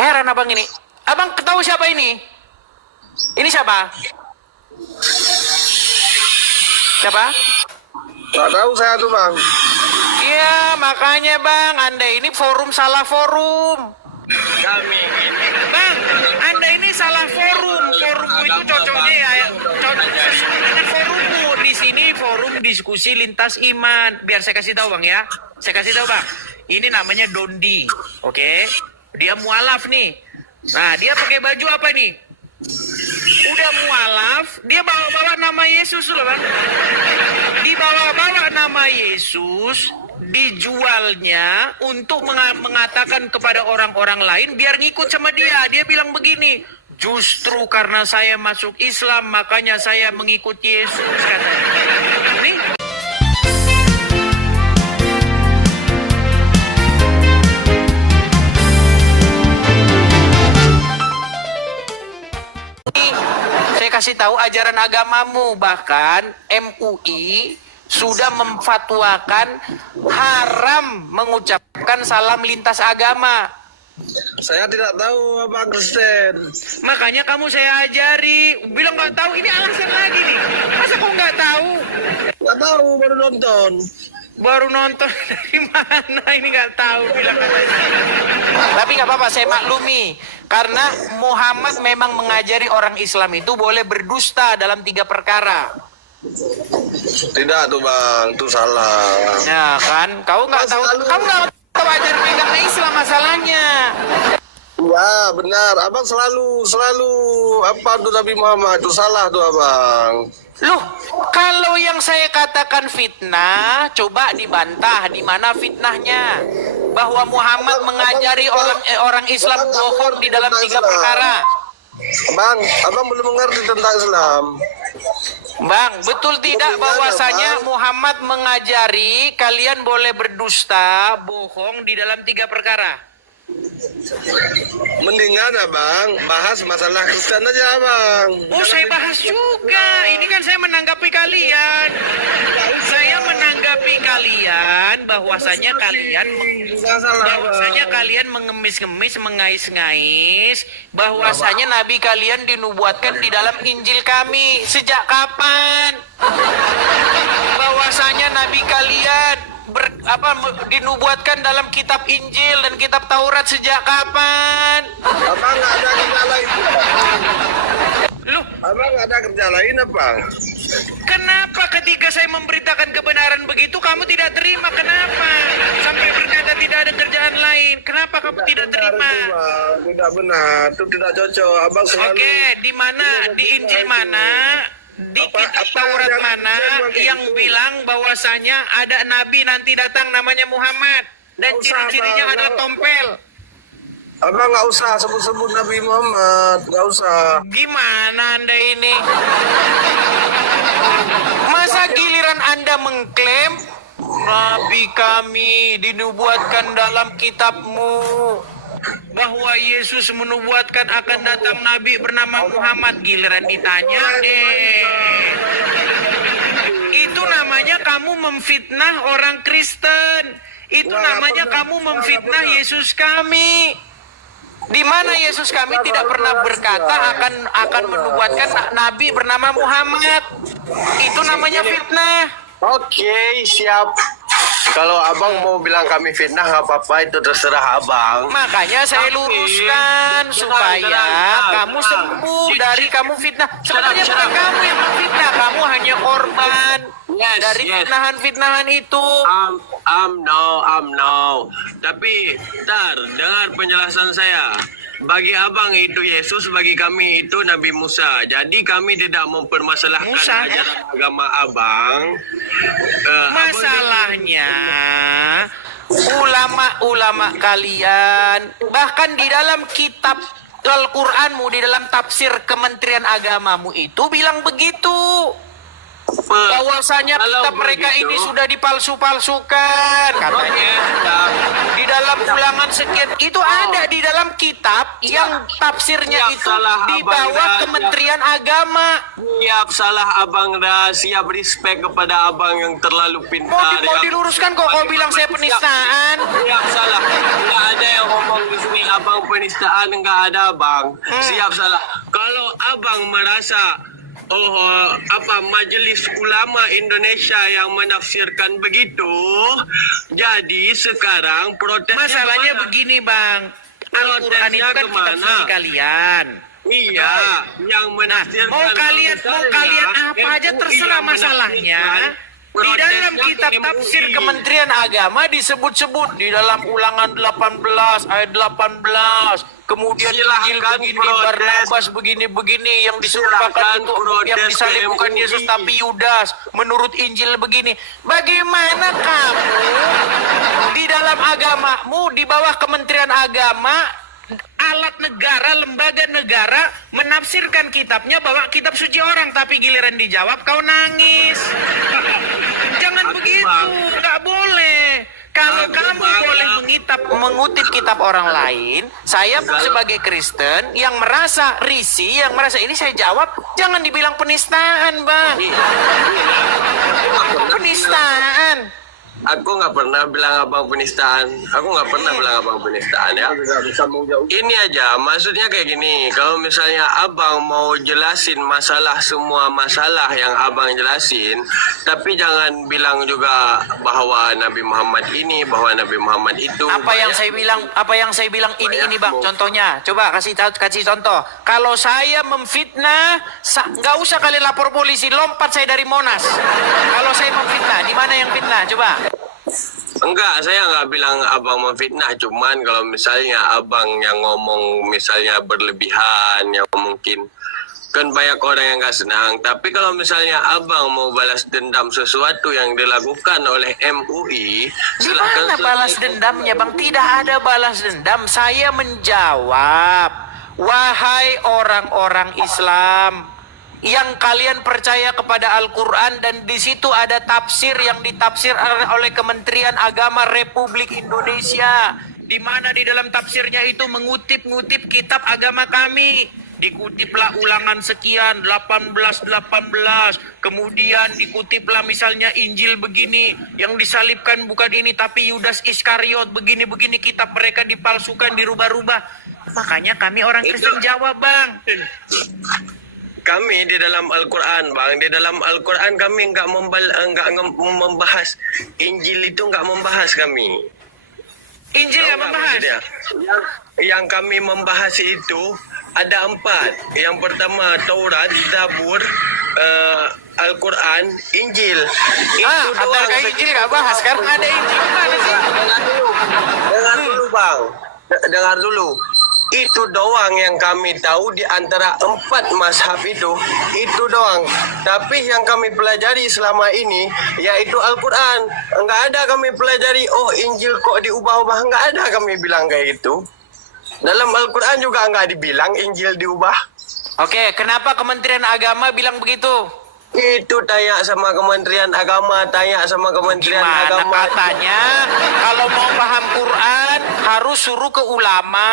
Heran abang ini. Abang tahu siapa ini? Ini siapa? Siapa? Tak tahu saya tuh bang. Iya, makanya bang, Anda ini forum salah forum. Kami Bang, Anda ini salah forum. Forummu itu cocoknya ya, cocok dengan forummu. Di sini forum diskusi lintas iman. Biar saya kasih tahu bang ya. Saya kasih tahu bang. Ini namanya Dondi, oke? Dia mualaf nih. Nah, dia pakai baju apa nih? Udah mualaf, dia bawa-bawa nama Yesus loh bang. Dibawa-bawa nama Yesus, dijualnya untuk mengatakan kepada orang-orang lain biar ngikut sama dia. Dia bilang begini, justru karena saya masuk Islam makanya saya mengikut Yesus katanya. Nih. Saya kasih tahu ajaran agamamu, bahkan MUI sudah memfatwakan haram mengucapkan salam lintas agama. Saya tidak tahu apa Kristen. Makanya kamu saya ajari. Bilang nggak tahu, ini alasan lagi nih. Masa kok nggak tahu? Nggak tahu, baru nonton. Baru nonton dari mana ini nggak tahu bilang katanya. Tapi nggak apa-apa, saya maklumi. Karena Muhammad memang mengajari orang Islam itu boleh berdusta dalam 3 perkara. Tidak tuh bang, itu salah. Ya kan, kamu nggak tahu, kamu nggak tahu ajaran agama Islam masalahnya. Ya benar, abang selalu apa tuh Nabi Muhammad itu salah tuh abang. Loh, kalau yang saya katakan fitnah, coba dibantah di mana fitnahnya. Bahwa Muhammad mengajari orang Islam bohong di dalam 3 perkara. Bang, abang belum mengerti tentang Islam. Bang, betul tidak bahwasanya Muhammad mengajari kalian boleh berdusta, bohong di dalam 3 perkara? Mendingan abang bahas masalah Kristen aja abang. Oh, saya bahas juga. Ini kan saya menanggapi kalian. Saya menanggapi kalian bahwasanya kalian mengemis-ngemis, mengais-ngais bahwasanya nabi kalian dinubuatkan di dalam Injil kami. Sejak kapan? Bahwasanya nabi kalian dinubuatkan dalam kitab Injil dan kitab Taurat sejak kapan? Abang nggak ada kerja lain. Loh, Abang nggak ada kerja lain apa? kenapa ketika saya memberitakan kebenaran begitu kamu tidak terima? Kenapa? Sampai berkata tidak ada kerjaan lain. Kenapa kamu tidak terima? Tidak benar, itu tidak cocok. Abang selalu. Oke, di mana? Di Injil mana? Di kitab Taurat mana yang bilang bahwasanya ada nabi nanti datang namanya Muhammad dan ciri-cirinya adalah tompel? Abang nggak usah sebut-sebut Nabi Muhammad, nggak usah. Gimana Anda ini? Masa giliran Anda mengklaim nabi kami dinubuatkan dalam kitabmu, bahwa Yesus menubuatkan akan datang nabi bernama Muhammad, giliran ditanya itu namanya kamu memfitnah orang Kristen. Itu namanya kamu memfitnah Yesus kami. Di mana Yesus kami tidak pernah berkata akan menubuatkan nabi bernama Muhammad. Itu namanya fitnah. Oke, siap. Kalau abang mau bilang kami fitnah nggak apa-apa, itu terserah abang. Makanya saya luruskan supaya kamu sembuh dari kamu fitnah. Sebenarnya bukan kamu yang memfitnah, kamu hanya korban dari fitnahan-fitnahan itu. No. Tapi, dengar penjelasan saya. Bagi abang itu Yesus, bagi kami itu Nabi Musa. Jadi kami tidak mempermasalahkan ajaran agama abang. Masalahnya ulama-ulama kalian, bahkan di dalam kitab Al-Quranmu, di dalam tafsir Kementerian Agamamu itu bilang begitu. bahwasanya Kalau kitab mereka begitu, ini sudah dipalsu-palsukan katanya. Di dalam ulangan sekian itu ada di dalam kitab yang tafsirnya Siap, itu salah, di Abang bawah dah, Kementerian Agama. Siap salah abang dah, siap respect kepada abang yang terlalu pintar. Mau diluruskan kok kau bilang saya penistaan. Siap salah, nggak ada yang ngomong di sini abang penistaan, nggak ada abang. Siap salah. Kalau abang merasa Majelis Ulama Indonesia yang menafsirkan begitu, jadi sekarang protesnya Masalahnya kemana? begini bang, Al-Quran itu kan kitab suci kalian. Iya, yang menafsirkan. Mau kalian apa aja terserah masalahnya. Di dalam kitab tafsir Kementerian Agama disebut-sebut di dalam Ulangan 18 ayat 18. Kemudian Injil begini, Barnabas begini-begini, yang disumpahkan itu yang disalib bukan Yesus tapi Yudas. Menurut Injil begini. Bagaimana kamu di dalam agamamu di bawah Kementerian Agama, alat negara, lembaga negara menafsirkan kitabnya bahwa kitab suci orang, tapi giliran dijawab kau nangis. Jangan begitu, nggak boleh. Kalau kamu boleh mengutip kitab orang lain, saya sebagai Kristen yang merasa risih, yang merasa ini saya jawab, jangan dibilang penistaan, Bang. Penistaan. Aku nggak pernah bilang abang penistaan. Aku nggak pernah bilang abang penistaan ya. Ini aja, maksudnya kayak gini. Kalau misalnya abang mau jelasin semua masalah yang abang jelasin, tapi jangan bilang juga bahwa Nabi Muhammad ini, bahwa Nabi Muhammad itu. Apa yang saya bilang ini bang. Contohnya, coba kasih contoh. Kalau saya memfitnah, nggak usah kalian lapor polisi, lompat saya dari Monas. Kalau saya memfitnah, di mana yang fitnah? Coba. Enggak, saya nggak bilang abang memfitnah, cuman kalau misalnya abang yang ngomong misalnya berlebihan, yang mungkin kan banyak orang yang nggak senang. Tapi kalau misalnya abang mau balas dendam sesuatu yang dilakukan oleh MUI, Gimana balas dendamnya bang? Tidak ada balas dendam. Saya menjawab, wahai orang-orang Islam yang kalian percaya kepada Al-Quran, dan di situ ada tafsir yang ditafsir oleh Kementerian Agama Republik Indonesia, di mana di dalam tafsirnya itu mengutip-ngutip kitab agama kami. Dikutiplah Ulangan sekian 18, kemudian dikutiplah misalnya Injil begini, yang disalibkan bukan ini tapi Yudas Iskariot, begini-begini, kitab mereka dipalsukan, dirubah-rubah. Makanya kami orang Kristen jawab, bang. Kami di dalam Al-Quran, bang, di dalam Al-Quran kami nggak membahas Injil, itu nggak membahas kami. Injil nggak membahas. Yang kami membahas itu ada 4. Yang pertama Taurat, Zabur, Al-Quran, Injil. Itu doang. Antara Injil nggak bahas, karena ada Injil mana sih? Dengar dulu, bang. Dengar dulu. Itu doang yang kami tahu di antara 4 mazhab itu doang. Tapi yang kami pelajari selama ini yaitu Al-Quran. Enggak ada kami pelajari, Injil kok diubah-ubah. Enggak ada kami bilang kayak gitu. Dalam Al-Quran juga enggak dibilang Injil diubah. Oke, kenapa Kementerian Agama bilang begitu? Itu tanya sama Kementerian Agama, Gimana Agama. katanya kalau mau paham Quran harus suruh ke ulama.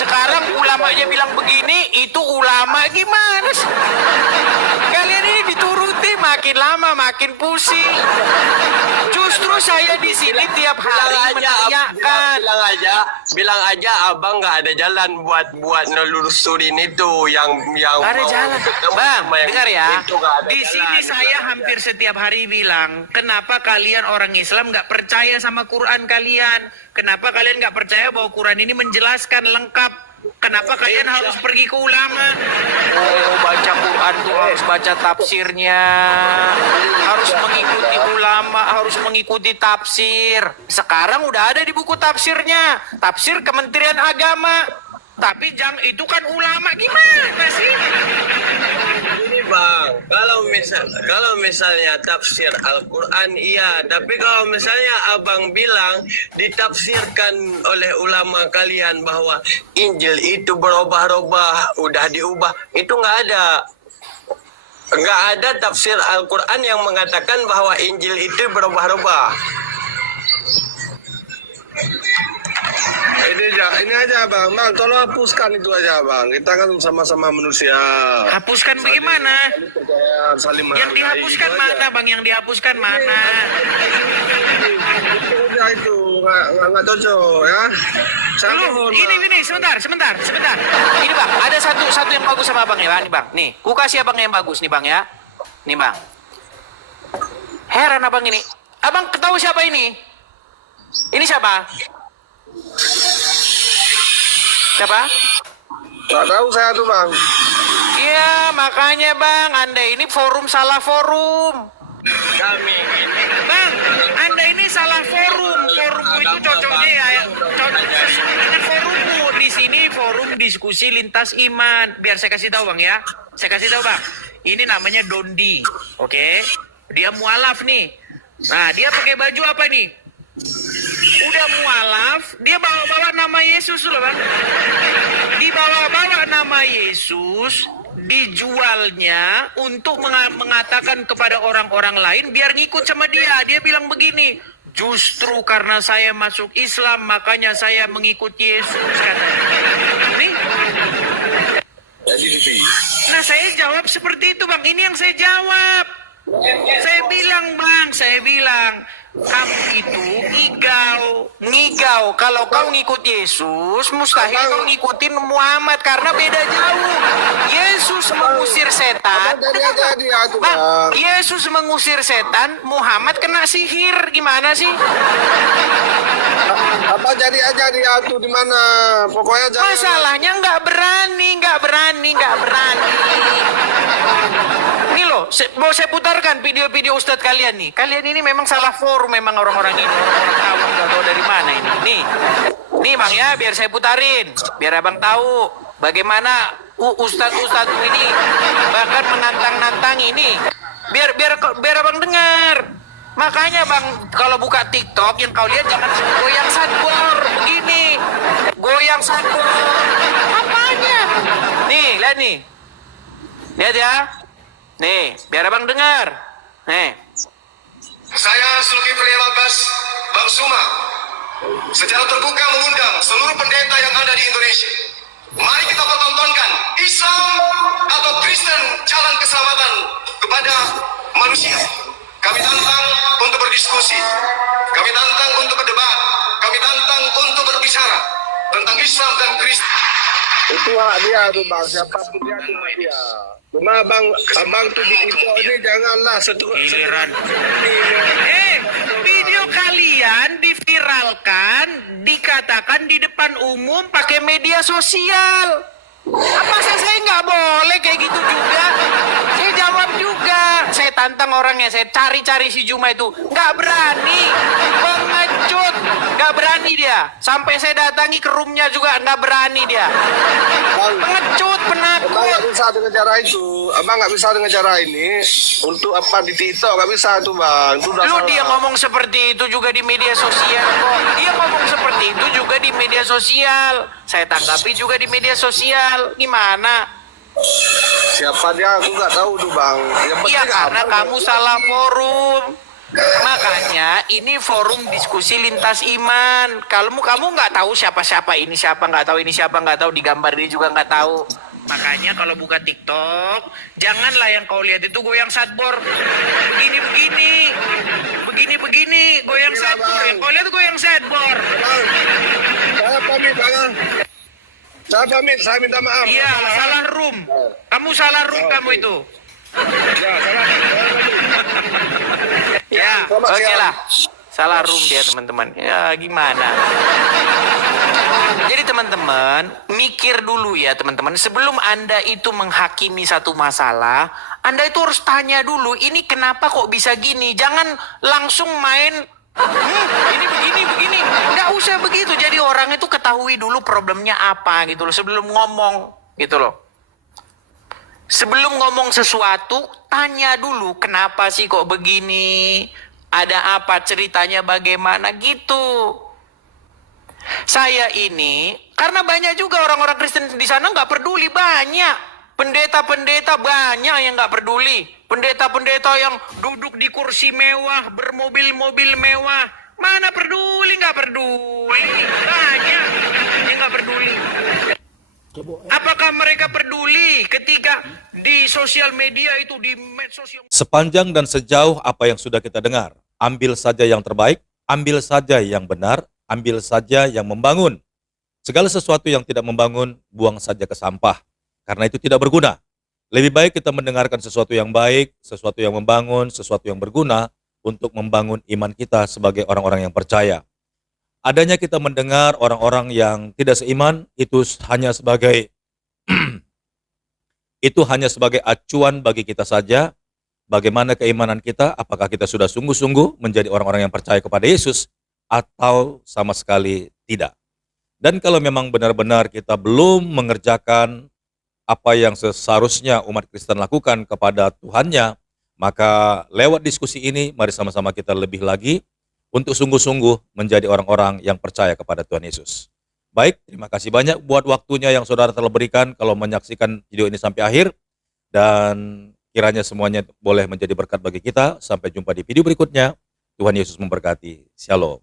Sekarang ulamanya bilang begini, itu ulama gimana sih? Kalian ini dituruti, makin lama makin pusing. Justru saya di sini tiap hari meneriakkan. Bilang aja abang nggak ada jalan buat nelusurin itu yang Ada jalan, bang. Dengar ya. Di sini jalan. saya hampir setiap hari bilang, kenapa kalian orang Islam nggak percaya sama Quran kalian? Kenapa kalian nggak percaya bahwa Quran ini menjelaskan lengkap? Kenapa kalian harus pergi ke ulama? Baca Quran tuh harus baca tafsirnya, harus mengikuti ulama, harus mengikuti tafsir. Sekarang udah ada di buku tafsirnya, tafsir Kementerian Agama. Tapi itu kan ulama, gimana sih? Ini bang, kalau misalnya tafsir Al-Quran iya, tapi kalau misalnya abang bilang ditafsirkan oleh ulama kalian bahwa Injil itu berubah-ubah, udah diubah, itu nggak ada. Enggak ada tafsir Al-Quran yang mengatakan bahwa Injil itu berubah-ubah. Ini aja bang, tolong hapuskan itu aja bang. Kita kan sama-sama manusia. Hapuskan bagaimana? Percaya, saling Yang menghargai, dihapuskan gitu mana aja. bang? Yang dihapuskan mana? Itu aja itu nggak cocok ya. Saya Dulu, mohon, ini Bang. sebentar. Ini bang, ada satu yang bagus sama bang ya, nih bang. Nih, ku kasih abang yang bagus nih bang ya. Nih bang. Heran abang ini. Abang ketahui siapa ini? Ini siapa? Siapa? Nggak tahu saya tuh bang. Iya, makanya bang, Anda ini salah forum. Kami ini Bang, Anda ini salah forum. Forummu itu cocoknya ya. Ini forummu di sini forum diskusi lintas iman. Biar saya kasih tahu bang ya. Saya kasih tahu bang. Ini namanya Dondi, oke? Dia mualaf nih. Nah, dia pakai baju apa nih? Udah mualaf, dia bawa-bawa nama Yesus loh bang. Dibawa-bawa nama Yesus, dijualnya untuk mengatakan kepada orang-orang lain biar ngikut sama dia. Dia bilang begini, justru karena saya masuk Islam makanya saya mengikuti Yesus katanya. Nih. Jadi gitu. Nah saya jawab seperti itu bang. Ini yang saya jawab. Saya bilang kamu itu ngigau. Kalau kau ngikut Yesus, mustahil kau ngikutin Muhammad karena beda jauh. Yesus mengusir setan. Jadi aku Bang, bang. Yesus mengusir setan, Muhammad kena sihir. Gimana sih? Apa jadi aja diatur di mana? Pokoknya jangan. Masalahnya nggak berani. Nih loh, mau saya putarkan video-video Ustadz kalian nih. Kalian ini memang salah forum, memang orang-orang ini. Orang-orang awam nggak tahu dari mana ini. Nih bang ya, biar saya putarin. Biar abang tahu bagaimana Ustadz ini bahkan menantang-nantang ini. Biar abang dengar. Makanya bang, kalau buka TikTok yang kau lihat jangan goyang sadbor begini. Goyang sadbor. Apanya? Nih, lihat nih. Lihat ya. Nih, biar abang dengar. Nih. Saya Zulkifli Abbas Bang Suma secara terbuka mengundang seluruh pendeta yang ada di Indonesia. Mari kita pertontonkan Islam atau Kristen jalan keselamatan kepada manusia. Kami tantang untuk berdiskusi. Kami tantang untuk berdebat. Kami tantang untuk berbicara tentang Islam dan Kristen. Itu hak dia tuh bang. Siapapun dia tuh hak dia. Cuma abang tuh di TikTok ini janganlah Giliran. Video kalian diviralkan, dikatakan di depan umum pakai media sosial. Apa saya nggak boleh kayak gitu juga? Saya jawab juga. Saya tantang orangnya, saya cari si Juma itu. Nggak berani, pengecut. Nggak berani dia. Sampai saya datangi ke roomnya juga nggak berani dia. Pengecut, Abang penakut. nggak bisa dengan cara itu. Abang nggak bisa dengan cara ini. Untuk apa di TikTok nggak bisa tuh bang. Itu udah Lu salah. dia ngomong seperti itu juga di media sosial kok. Dia ngomong seperti itu juga di media sosial. Saya tanggapi juga di media sosial. Gimana? Siapa dia aku nggak tahu tuh bang. Yang Iya penting karena abang- kamu salah forum. Makanya ini forum diskusi lintas iman. Kalau kamu nggak tahu siapa ini siapa nggak tahu ini siapa nggak tahu digambar dia juga nggak tahu. Makanya kalau buka TikTok janganlah yang kau lihat itu goyang sadbor begini goyang Gila, sadbor. Bang. Yang kau lihat goyang sadbor. Bang, saya pamit bang. Saya minta maaf. Iya salah room. Kamu salah room kamu itu. Ya, salah. Ya, Selamat oke siang. lah. Salah room dia teman-teman. Ya gimana? Jadi teman-teman, mikir dulu ya teman-teman. Sebelum Anda itu menghakimi satu masalah, Anda itu harus tanya dulu, ini kenapa kok bisa gini? Jangan langsung main, ini begini. Nggak usah begitu. Jadi orang itu ketahui dulu problemnya apa gitu loh. Sebelum ngomong gitu loh. Sebelum ngomong sesuatu, tanya dulu kenapa sih kok begini? Ada apa ceritanya bagaimana gitu. Saya ini, karena banyak juga orang-orang Kristen di sana nggak peduli banyak. Pendeta-pendeta banyak yang nggak peduli. Pendeta-pendeta yang duduk di kursi mewah, bermobil-mobil mewah. Mana peduli, nggak peduli. Banyak yang nggak peduli. Apakah mereka peduli ketika di sosial media itu, di medsos yang... Sepanjang dan sejauh apa yang sudah kita dengar, ambil saja yang terbaik, ambil saja yang benar, ambil saja yang membangun. Segala sesuatu yang tidak membangun, buang saja ke sampah. Karena itu tidak berguna. Lebih baik kita mendengarkan sesuatu yang baik, sesuatu yang membangun, sesuatu yang berguna untuk membangun iman kita sebagai orang-orang yang percaya. Adanya kita mendengar orang-orang yang tidak seiman, itu hanya sebagai acuan bagi kita saja. Bagaimana keimanan kita, apakah kita sudah sungguh-sungguh menjadi orang-orang yang percaya kepada Yesus atau sama sekali tidak. Dan kalau memang benar-benar kita belum mengerjakan apa yang seharusnya umat Kristen lakukan kepada Tuhannya, maka lewat diskusi ini, mari sama-sama kita lebih lagi untuk sungguh-sungguh menjadi orang-orang yang percaya kepada Tuhan Yesus. Baik, terima kasih banyak buat waktunya yang saudara telah berikan kalau menyaksikan video ini sampai akhir. Dan kiranya semuanya boleh menjadi berkat bagi kita. Sampai jumpa di video berikutnya. Tuhan Yesus memberkati. Shalom.